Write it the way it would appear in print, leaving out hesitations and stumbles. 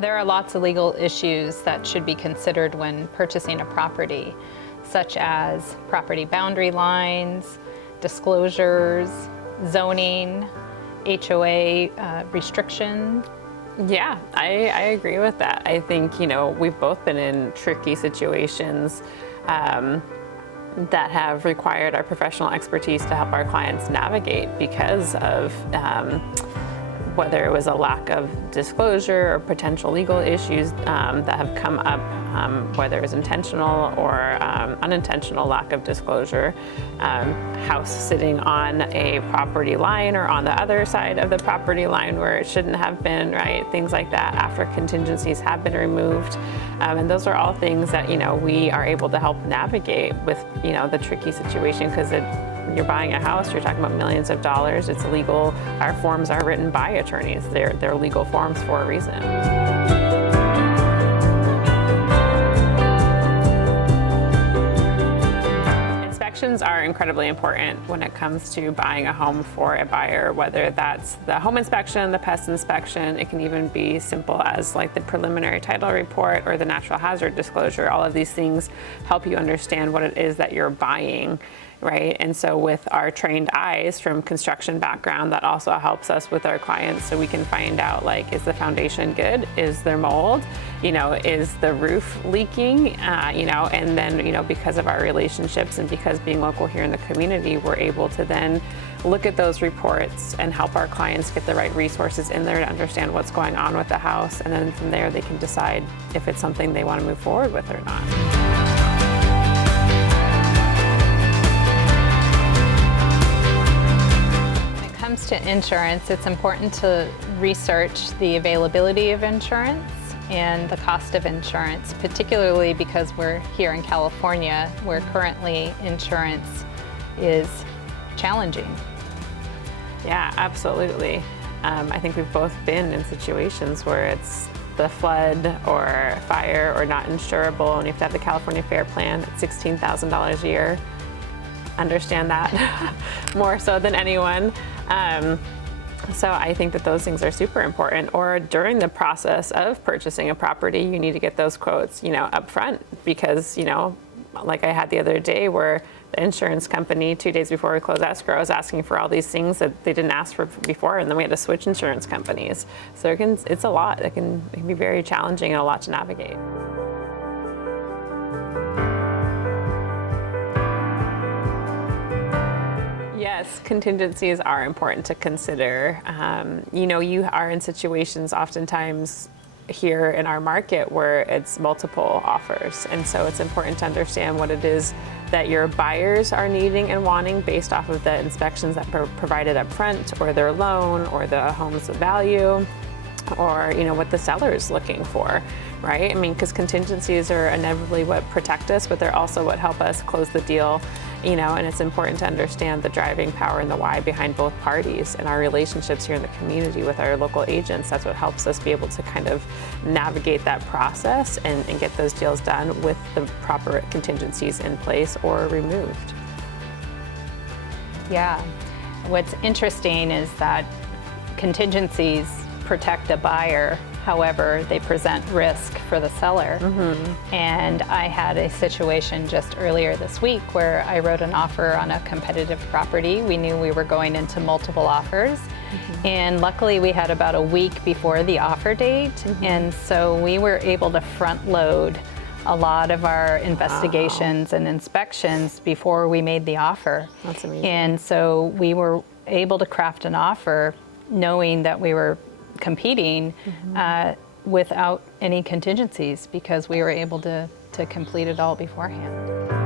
There are lots of legal issues that should be considered when purchasing a property, such as property boundary lines, disclosures, zoning, HOA restriction. Yeah, I agree with that. I think, we've both been in tricky situations that have required our professional expertise to help our clients navigate because of whether it was a lack of disclosure or potential legal issues that have come up, whether it was intentional or unintentional lack of disclosure, house sitting on a property line or on the other side of the property line where it shouldn't have been, right? Things like that after contingencies have been removed. And those are all things that, we are able to help navigate with, the tricky situation because you're buying a house, you're talking about millions of dollars, it's legal. Our forms are written by attorneys. They're legal forms for a reason. Inspections are incredibly important when it comes to buying a home for a buyer, whether that's the home inspection, the pest inspection. It can even be simple as like the preliminary title report or the natural hazard disclosure. All of these things help you understand what it is that you're buying, right? And so with our trained eyes from construction background, that also helps us with our clients so we can find out, like, is the foundation good? Is there mold? Is the roof leaking? And then, because of our relationships and because being local here in the community, we're able to then look at those reports and help our clients get the right resources in there to understand what's going on with the house. And then from there, they can decide if it's something they want to move forward with or not. To insurance, it's important to research the availability of insurance and the cost of insurance, particularly because we're here in California where currently insurance is challenging. Yeah, absolutely. I think we've both been in situations where it's the flood or fire or not insurable, and you have to have the California Fair Plan at $16,000 a year. Understand that more so than anyone. So I think that those things are super important. Or during the process of purchasing a property, you need to get those quotes, up front because, like I had the other day where the insurance company 2 days before we closed escrow was asking for all these things that they didn't ask for before, and then we had to switch insurance companies. So it's a lot. It can be very challenging and a lot to navigate. Yes, contingencies are important to consider. You are in situations oftentimes here in our market where it's multiple offers. And so it's important to understand what it is that your buyers are needing and wanting based off of the inspections that are provided up front, or their loan, or the home's value, or what the seller is looking for, right? Because contingencies are inevitably what protect us, but they're also what help us close the deal, and it's important to understand the driving power and the why behind both parties and our relationships here in the community with our local agents. That's what helps us be able to kind of navigate that process and get those deals done with the proper contingencies in place or removed. Yeah, what's interesting is that contingencies protect a buyer, however, they present risk for the seller. Mm-hmm. And I had a situation just earlier this week where I wrote an offer on a competitive property. We knew we were going into multiple offers. Mm-hmm. And luckily we had about a week before the offer date. Mm-hmm. And so we were able to front load a lot of our investigations and inspections before we made the offer. That's amazing. And so we were able to craft an offer knowing that we were competing without any contingencies because we were able to complete it all beforehand.